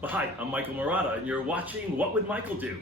Well, hi, I'm Michael Murata, and you're watching What Would Michael Do?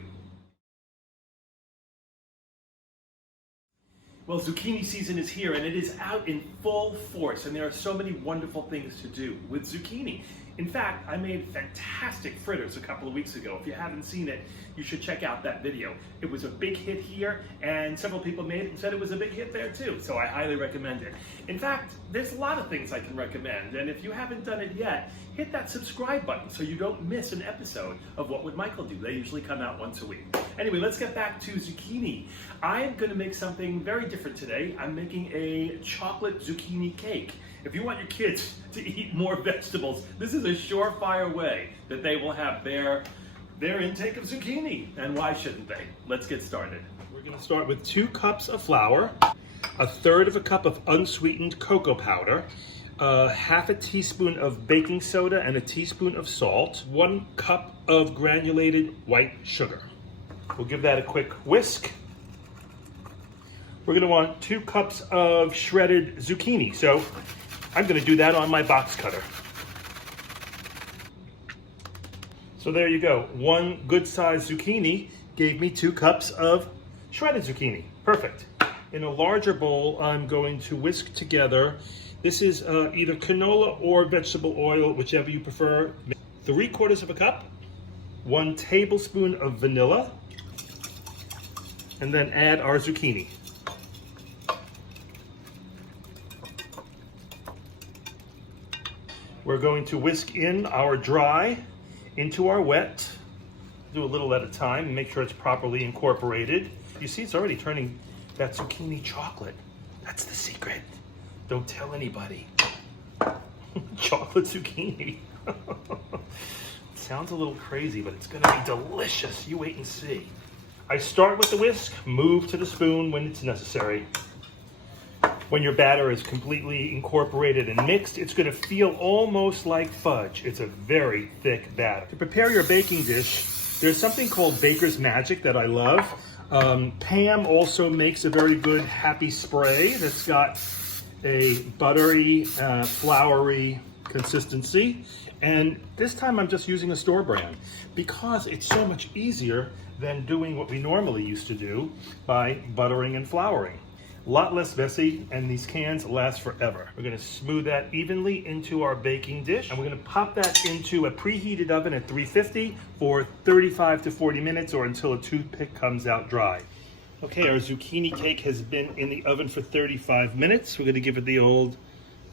Well, zucchini season is here, and it is out in full force, and there are so many wonderful things to do with zucchini. In fact, I made fantastic fritters a couple of weeks ago. If you haven't seen it, you should check out that video. It was a big hit here, and several people made it and said it was a big hit there too, so I highly recommend it. In fact, there's a lot of things I can recommend, and if you haven't done it yet, hit that subscribe button so you don't miss an episode of What Would Michael Do? They usually come out once a week. Anyway, let's get back to zucchini. I'm going to make something very different today. I'm making a chocolate zucchini cake. If you want your kids to eat more vegetables, this is a surefire way that they will have their intake of zucchini. And why shouldn't they? Let's get started. We're going to start with 2 cups of flour, 1/3 cup of unsweetened cocoa powder, 1/2 teaspoon of baking soda and 1 teaspoon of salt, 1 cup of granulated white sugar. We'll give that a quick whisk. We're going to want 2 cups of shredded zucchini. So I'm going to do that on my box cutter. So there you go. 1 good-sized zucchini gave me 2 cups of shredded zucchini. Perfect. In a larger bowl, I'm going to whisk together. This is either canola or vegetable oil, whichever you prefer. 3/4 cup, 1 tablespoon of vanilla, and then add our zucchini. We're going to whisk in our dry into our wet. Do a little at a time and make sure it's properly incorporated. You see it's already turning that zucchini chocolate. That's the secret. Don't tell anybody. Chocolate zucchini. Sounds a little crazy, but it's gonna be delicious. You wait and see. I start with the whisk, move to the spoon when it's necessary. When your batter is completely incorporated and mixed, it's gonna feel almost like fudge. It's a very thick batter. To prepare your baking dish, there's something called Baker's Magic that I love. Pam also makes a very good happy spray that's got a buttery, floury consistency. And this time I'm just using a store brand because it's so much easier than doing what we normally used to do by buttering and flouring. A lot less messy, and these cans last forever. We're gonna smooth that evenly into our baking dish, and we're gonna pop that into a preheated oven at 350 for 35 to 40 minutes or until a toothpick comes out dry. Okay, our zucchini cake has been in the oven for 35 minutes. We're gonna give it the old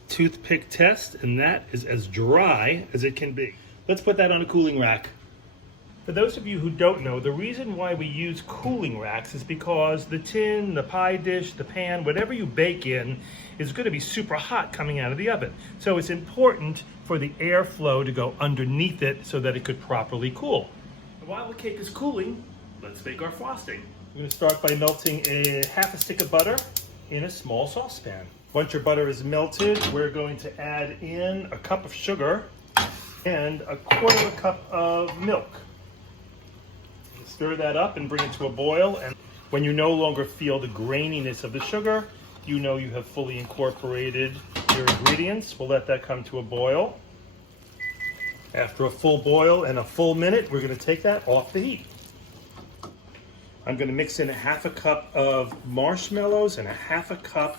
toothpick test, and that is as dry as it can be. Let's put that on a cooling rack. For those of you who don't know, the reason why we use cooling racks is because the tin, the pie dish, the pan, whatever you bake in is going to be super hot coming out of the oven. So it's important for the airflow to go underneath it so that it could properly cool. And while the cake is cooling, let's make our frosting. We're going to start by melting a 1/2 stick of butter in a small saucepan. Once your butter is melted, we're going to add in a cup of sugar and 1/4 cup of milk. Stir that up and bring it to a boil, and when you no longer feel the graininess of the sugar, you know you have fully incorporated your ingredients. We'll let that come to a boil. After a full boil and a full minute, we're going to take that off the heat. I'm going to mix in 1/2 cup of marshmallows and 1/2 cup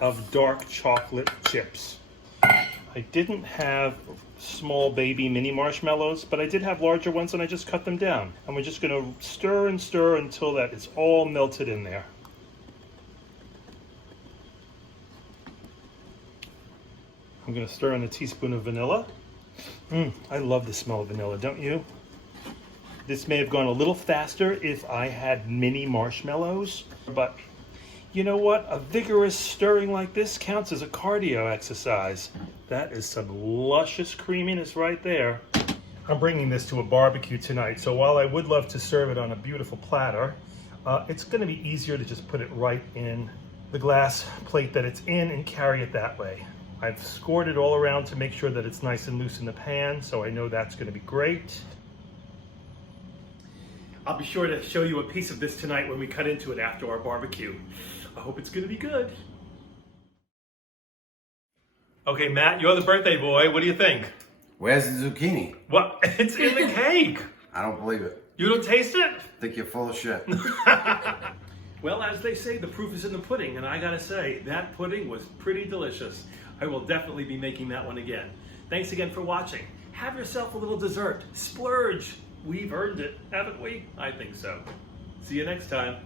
of dark chocolate chips. I didn't have small baby mini marshmallows, but I did have larger ones and I just cut them down. And we're just going to stir and stir until that is all melted in there. I'm going to stir in a teaspoon of vanilla. I love the smell of vanilla, don't you? This may have gone a little faster if I had mini marshmallows, but you know what? A vigorous stirring like this counts as a cardio exercise. That is some luscious creaminess right there. I'm bringing this to a barbecue tonight, so while I would love to serve it on a beautiful platter, it's going to be easier to just put it right in the glass plate that it's in and carry it that way. I've scored it all around to make sure that it's nice and loose in the pan, so I know that's going to be great. I'll be sure to show you a piece of this tonight when we cut into it after our barbecue. I hope it's going to be good. Okay, Matt, you're the birthday boy. What do you think? Where's the zucchini? What? It's in the cake. I don't believe it. You don't taste it? I think you're full of shit. Well, as they say, the proof is in the pudding, and I gotta say, that pudding was pretty delicious. I will definitely be making that one again. Thanks again for watching. Have yourself a little dessert. Splurge. We've earned it, haven't we? I think so. See you next time.